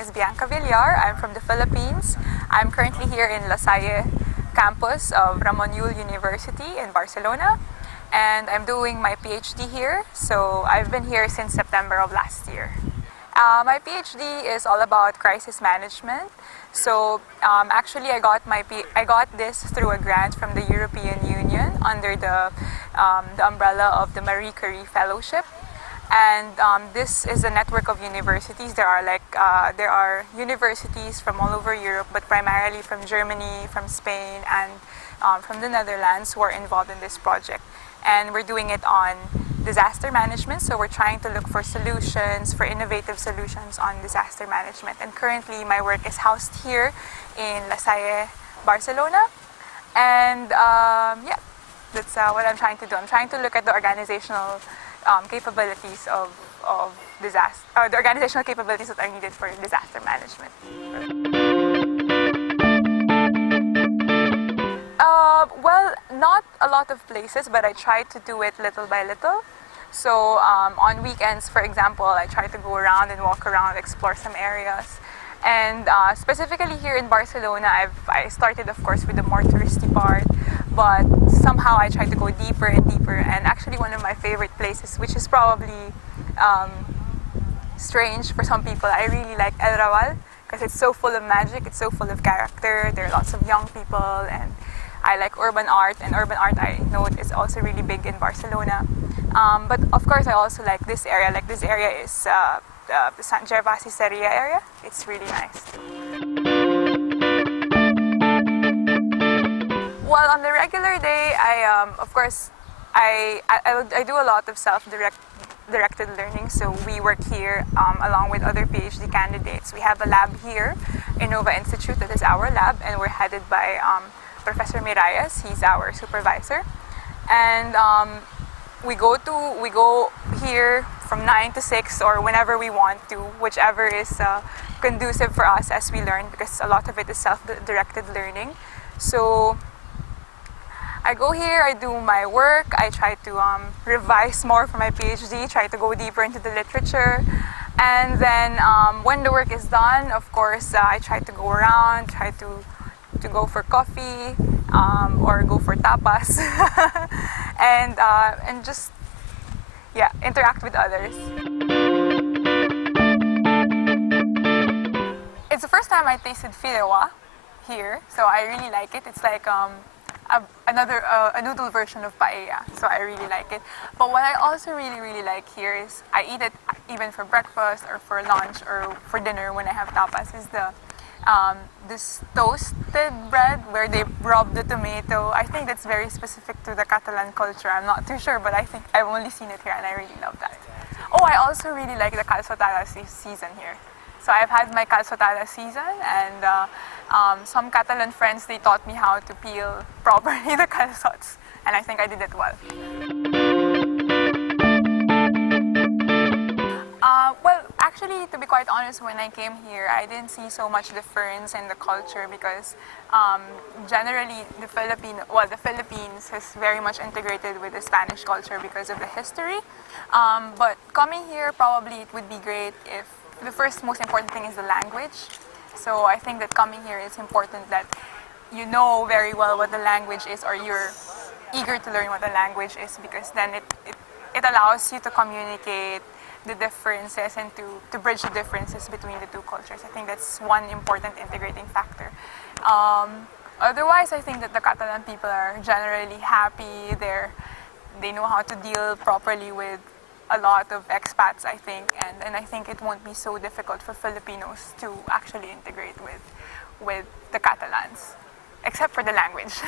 is Bianca Villar. I'm from the Philippines. I'm currently here in La Salle campus of Ramon Llull University in Barcelona. And I'm doing my PhD here. So I've been here since September of last year. My PhD is all about crisis management. So actually, I got this through a grant from the European Union under the umbrella of the Marie Currie Fellowship. And this is a network of universities. There are universities from all over Europe, but primarily from Germany, from Spain, and from the Netherlands who are involved in this project. And we're doing it on disaster management, so we're trying to look for solutions, for innovative solutions on disaster management. And currently my work is housed here in La Salle, Barcelona. And yeah, that's what I'm trying to do. I'm trying to look at the organizational capabilities of disaster, the organizational capabilities that are needed for disaster management. Well, not a lot of places, but I try to do it little by little. So on weekends, for example, I try to go around and walk around, explore some areas. And specifically here in Barcelona, I started, of course, with the more touristy part, but somehow I try to go deeper and deeper. And actually one of my favorite places, which is probably strange for some people, I really like El Raval, because it's so full of magic, it's so full of character, there are lots of young people, and I like urban art, and urban art I know is also really big in Barcelona. But of course I also like this area. Like this area is the Sant Gervasi Seria area. It's really nice. Well, on the regular day, of course, I do a lot of self-directed learning. So we work here along with other PhD candidates. We have a lab here in Nova Institute that is our lab, and we're headed by Professor Mirayas. He's our supervisor, and we go here from 9 to 6 or whenever we want to, whichever is conducive for us as we learn, because a lot of it is self-directed learning. So I go here, I do my work, I try to revise more for my PhD, try to go deeper into the literature, and then when the work is done, of course, I try to go around, try to go for coffee or go for tapas and just interact with others. It's the first time I tasted filewa here, so I really like it. It's like a noodle version of paella, so I really like it. But what I also really like here is I eat it even for breakfast or for lunch or for dinner when I have tapas, is this toasted bread where they rub the tomato. I think that's very specific to the Catalan culture. I'm not too sure, but I think I've only seen it here and I really love that. Oh, I also really like the calçotada season here. So I've had my calçotada season, and some Catalan friends, they taught me how to peel properly the calçots, and I think I did it well. Well, actually, to be quite honest, when I came here, I didn't see so much difference in the culture because generally the Philippines has very much integrated with the Spanish culture because of the history. But coming here, probably it would be great if the first most important thing is the language. So I think that coming here is important that you know very well what the language is, or you're eager to learn what the language is, because then it allows you to communicate the differences and to bridge the differences between the two cultures. I think that's one important integrating factor. Otherwise, I think that the Catalan people are generally happy. They know how to deal properly with a lot of expats, I think, and I think it won't be so difficult for Filipinos to actually integrate with the Catalans, except for the language.